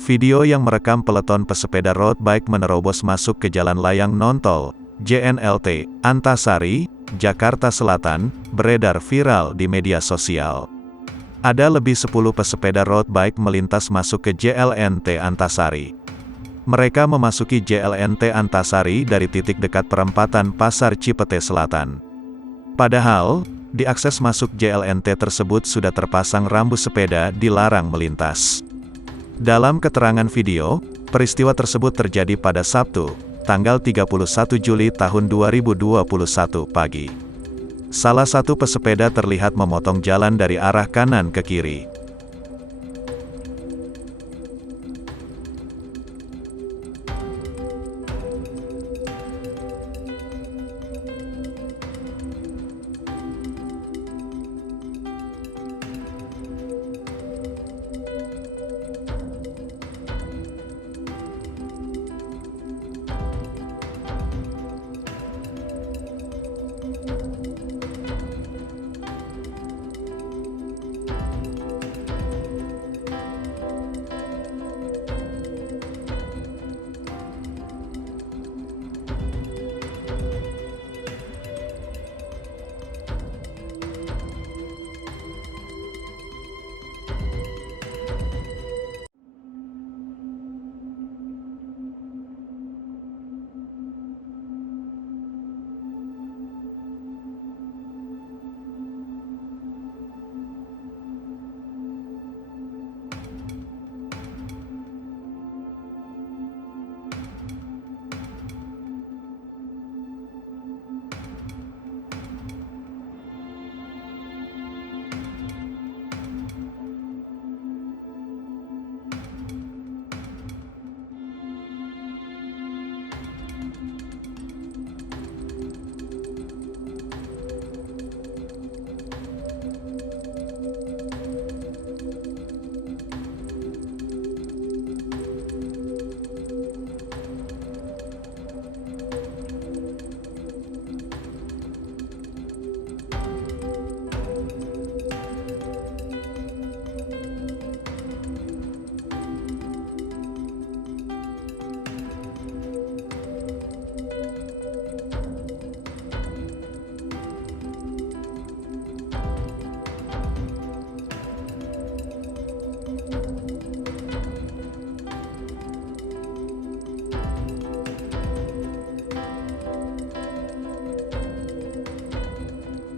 Video yang merekam peleton pesepeda road bike menerobos masuk ke jalan layang nontol, JNLT, Antasari, Jakarta Selatan, beredar viral di media sosial. Ada lebih 10 pesepeda road bike melintas masuk ke JLNT Antasari. Mereka memasuki JLNT Antasari dari titik dekat perempatan Pasar Cipete Selatan. Padahal, di akses masuk JLNT tersebut sudah terpasang rambu sepeda dilarang melintas. Dalam keterangan video, peristiwa tersebut terjadi pada Sabtu, tanggal 31 Juli tahun 2021 pagi. Salah satu pesepeda terlihat memotong jalan dari arah kanan ke kiri.